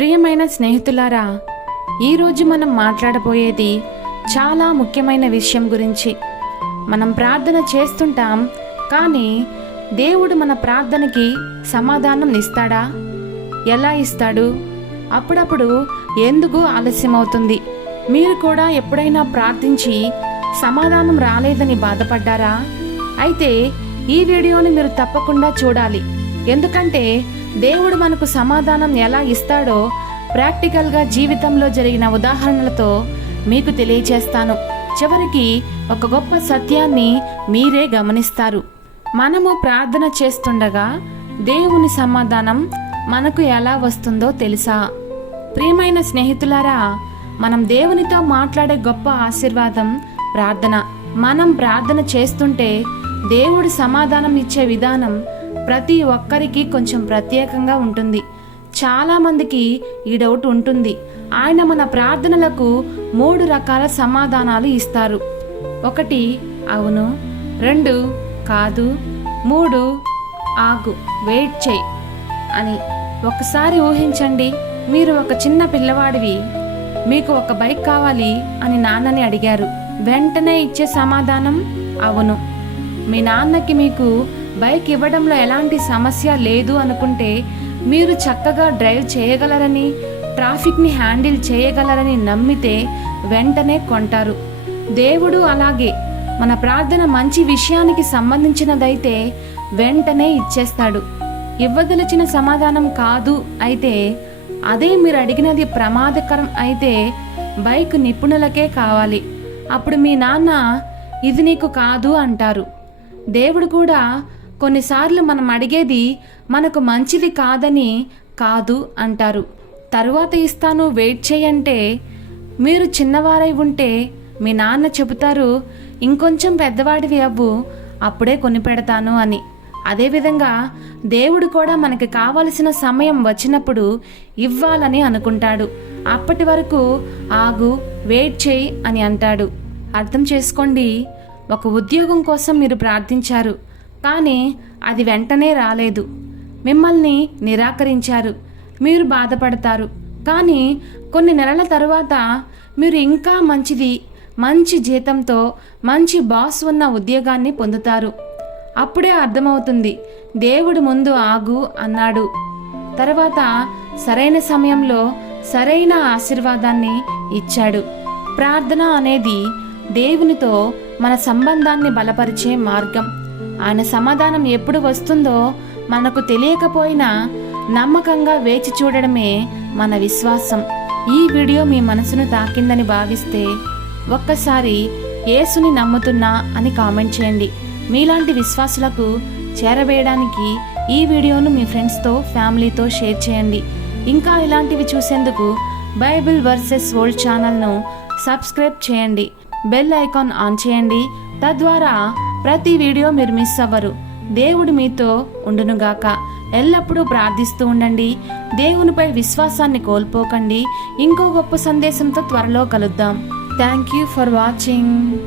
ప్రియమైన స్నేహితులారా ఈరోజు మనం మాట్లాడబోయేది చాలా ముఖ్యమైన విషయం గురించి. మనం ప్రార్థన చేస్తుంటాం కానీ దేవుడు మన ప్రార్థనకి సమాధానం ఇస్తాడా? ఎలా ఇస్తాడు? అప్పుడప్పుడు ఎందుకు ఆలస్యం అవుతుంది మీరు కూడా ఎప్పుడైనా ప్రార్థించి సమాధానం రాలేదని బాధపడ్డారా? అయితే ఈ వీడియోని మీరు తప్పకుండా చూడాలి. ఎందుకంటే దేవుడు మనకు సమాధానం ఎలా ఇస్తాడో ప్రాక్టికల్గా జీవితంలో జరిగిన ఉదాహరణలతో మీకు తెలియచేస్తాను. చివరికి ఒక గొప్ప సత్యాన్ని మీరే గమనిస్తారు. మనము ప్రార్థన చేస్తుండగా దేవుని సమాధానం మనకు ఎలా వస్తుందో తెలుసా? ప్రియమైన స్నేహితులారా మనం దేవునితో మాట్లాడే గొప్ప ఆశీర్వాదం ప్రార్థన. మనం ప్రార్థన చేస్తుంటే దేవుడు సమాధానం ఇచ్చే విధానం ప్రతి ఒక్కరికి కొంచెం ప్రత్యేకంగా ఉంటుంది. చాలామందికి ఈ డౌట్ ఉంటుంది. ఆయన మన ప్రార్థనలకు మూడు రకాల సమాధానాలు ఇస్తారు. ఒకటి అవును. రెండు కాదు. మూడు ఆగు. వెయిట్ చేయి. అని ఒకసారి ఊహించండి. మీరు ఒక చిన్న పిల్లవాడివి. మీకు ఒక బైక్ కావాలి అని నాన్నని అడిగారు. వెంటనే ఇచ్చే సమాధానం అవును. మీ నాన్నకి మీకు బైక్ ఇవ్వడంలో ఎలాంటి సమస్య లేదు అనుకుంటే మీరు చక్కగా డ్రైవ్ చేయగలరని ట్రాఫిక్ని హ్యాండిల్ చేయగలరని నమ్మితే వెంటనే కొంటారు. దేవుడు అలాగే మన ప్రార్థన మంచి విషయానికి సంబంధించినదైతే వెంటనే ఇచ్చేస్తాడు. ఇవ్వదలిచిన సమాధానం కాదు అయితే అదే మీరు అడిగినది ప్రమాదకరం అయితే బైక్ నిపుణులకే కావాలి. అప్పుడు మీ నాన్న ఇది నీకు కాదు అంటారు. దేవుడు కూడా కొన్నిసార్లు మనం అడిగేది మనకు మంచిది కాదని కాదు అంటారు. తరువాత ఇస్తాను వెయిట్ చేయంటే మీరు చిన్నవారై ఉంటే మీ నాన్న చెబుతారు ఇంకొంచెం పెద్దవాడివి అవ్వు అప్పుడే కొనిపెడతాను అని. అదేవిధంగా దేవుడు కూడా మనకి కావలసిన సమయం వచ్చినప్పుడు ఇవ్వాలని అనుకుంటాడు. అప్పటి వరకు ఆగు వెయిట్ చేయి అని అంటాడు. అర్థం చేసుకోండి ఒక ఉద్యోగం కోసం మీరు ప్రార్థించారు. కానీ అది వెంటనే రాలేదు. మిమ్మల్ని నిరాకరించారు. మీరు బాధపడతారు. కానీ కొన్ని నెలల తరువాత మీరు ఇంకా మంచిది మంచి జీతంతో మంచి బాస్ ఉన్న ఉద్యోగాన్ని పొందుతారు. అప్పుడే అర్థమవుతుంది. దేవుడు ముందు ఆగు అన్నాడు. తర్వాత సరైన సమయంలో సరైన ఆశీర్వాదాన్ని ఇచ్చాడు. ప్రార్థన అనేది దేవునితో మన సంబంధాన్ని బలపరిచే మార్గం. ఆయన సమాధానం ఎప్పుడు వస్తుందో మనకు తెలియకపోయినా నమ్మకంగా వేచి చూడడమే మన విశ్వాసం. ఈ వీడియో మీ మనసును తాకిందని భావిస్తే ఒక్కసారి యేసుని నమ్ముతున్నా అని కామెంట్ చేయండి. మీలాంటి విశ్వాసులకు చేరవేయడానికి ఈ వీడియోను మీ ఫ్రెండ్స్తో ఫ్యామిలీతో షేర్ చేయండి. ఇంకా ఇలాంటివి చూసేందుకు బైబిల్ వర్సెస్ వరల్డ్ ఛానల్ను సబ్స్క్రైబ్ చేయండి. బెల్ ఐకాన్ ఆన్ చేయండి. తద్వారా ప్రతి వీడియో మీరు మిస్ అవ్వరు. దేవుడు మీతో ఉండునుగాక. ఎల్లప్పుడూ ప్రార్థిస్తూ ఉండండి. దేవునిపై విశ్వాసాన్ని కోల్పోకండి. ఇంకో గొప్ప సందేశంతో త్వరలో కలుద్దాం. Thank you for watching